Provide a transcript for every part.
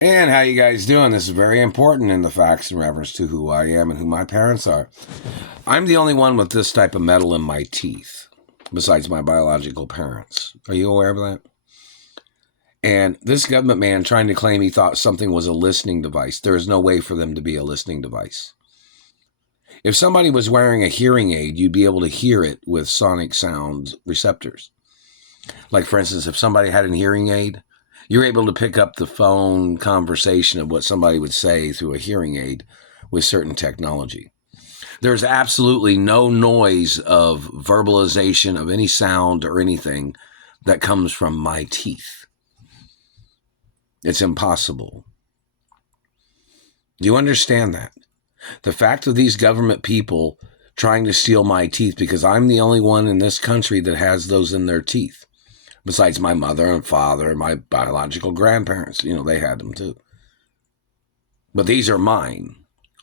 And how you guys doing? This is very important in the facts in reference to who I am and who my parents are. I'm the only one with this type of metal in my teeth, besides my biological parents. Are you aware of that? And this government man trying to claim he thought something was a listening device. There is no way for them to be a listening device. If somebody was wearing a hearing aid, you'd be able to hear it with sonic sound receptors. Like, for instance, if somebody had a hearing aid, you're able to pick up the phone conversation of what somebody would say through a hearing aid with certain technology. There's absolutely no noise of verbalization of any sound or anything that comes from my teeth. It's impossible. Do you understand that? The fact of these government people trying to steal my teeth because I'm the only one in this country that has those in their teeth. Besides my mother and father and my biological grandparents, they had them too. But these are mine.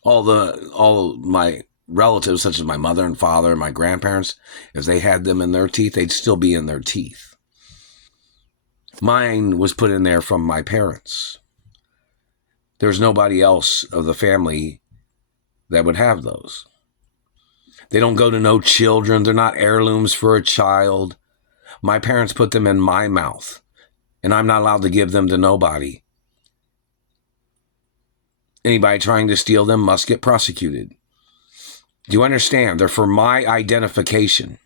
All my relatives, such as my mother and father and my grandparents, if they had them in their teeth, they'd still be in their teeth. Mine was put in there from my parents. There's nobody else of the family that would have those. They don't go to no children. They're not heirlooms for a child. My parents put them in my mouth, and I'm not allowed to give them to nobody. Anybody trying to steal them must get prosecuted. Do you understand? They're for my identification.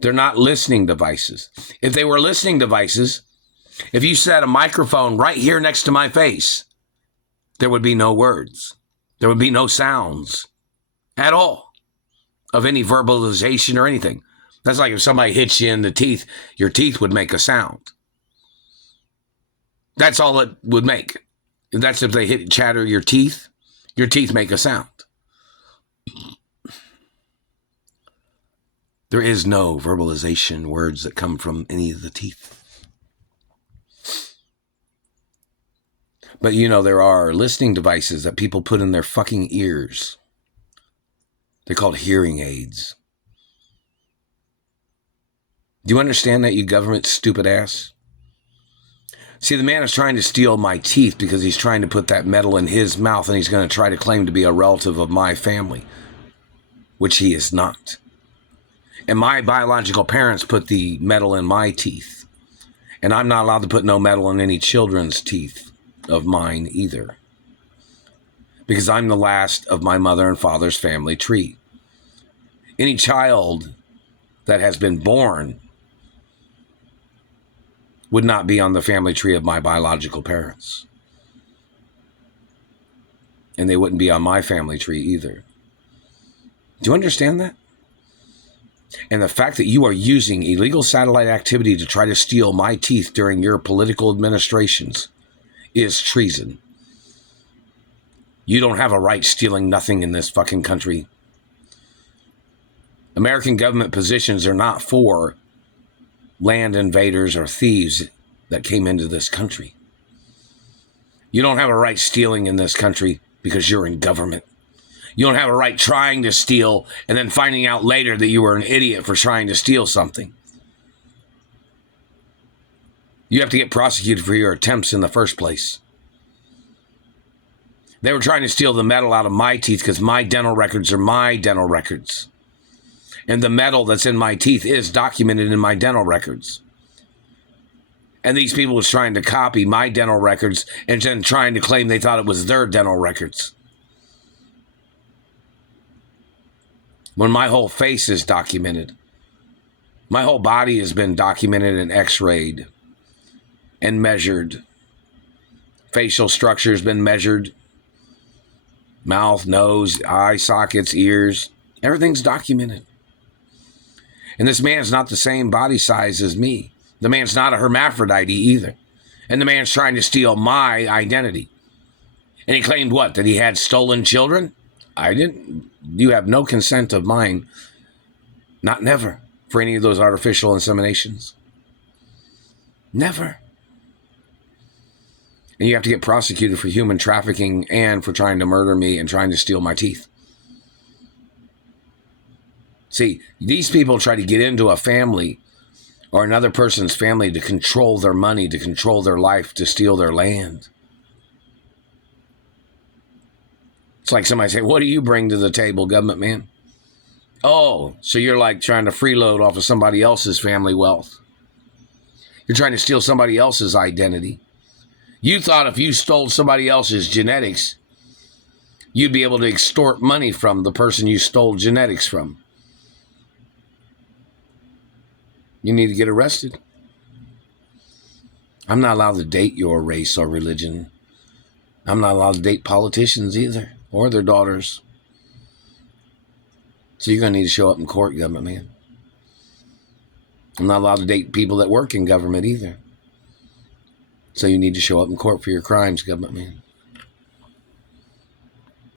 They're not listening devices. If they were listening devices, if you set a microphone right here next to my face, there would be no words. There would be no sounds at all of any verbalization or anything. That's like if somebody hits you in the teeth, your teeth would make a sound. That's all it would make. That's if they chatter your teeth make a sound. There is no verbalization words that come from any of the teeth. But there are listening devices that people put in their fucking ears. They're called hearing aids. Do you understand that, you government stupid ass? See, the man is trying to steal my teeth because he's trying to put that metal in his mouth, and he's going to try to claim to be a relative of my family, which he is not. And my biological parents put the metal in my teeth, and I'm not allowed to put no metal in any children's teeth of mine either, because I'm the last of my mother and father's family tree. Any child that has been born would not be on the family tree of my biological parents. And they wouldn't be on my family tree either. Do you understand that? And the fact that you are using illegal satellite activity to try to steal my teeth during your political administrations is treason. You don't have a right stealing nothing in this fucking country. American government positions are not for land invaders or thieves that came into this country. You don't have a right stealing in this country because you're in government. You don't have a right trying to steal and then finding out later that you were an idiot for trying to steal something. You have to get prosecuted for your attempts in the first place. They were trying to steal the metal out of my teeth because my dental records are my dental records. And the metal that's in my teeth is documented in my dental records. And these people was trying to copy my dental records and then trying to claim they thought it was their dental records. When my whole face is documented. My whole body has been documented and x-rayed and measured. Facial structure has been measured. Mouth, nose, eye sockets, ears. Everything's documented. And this man's not the same body size as me. The man's not a hermaphrodite either. And the man's trying to steal my identity. And he claimed what? That he had stolen children? I didn't. You have no consent of mine. Not never. For any of those artificial inseminations. Never. And you have to get prosecuted for human trafficking and for trying to murder me and trying to steal my teeth. See, these people try to get into a family or another person's family to control their money, to control their life, to steal their land. It's like somebody say, what do you bring to the table, government man? Oh, so you're like trying to freeload off of somebody else's family wealth. You're trying to steal somebody else's identity. You thought if you stole somebody else's genetics, you'd be able to extort money from the person you stole genetics from. You need to get arrested. I'm not allowed to date your race or religion. I'm not allowed to date politicians either, or their daughters. So you're going to need to show up in court, government man. I'm not allowed to date people that work in government either. So you need to show up in court for your crimes, government man.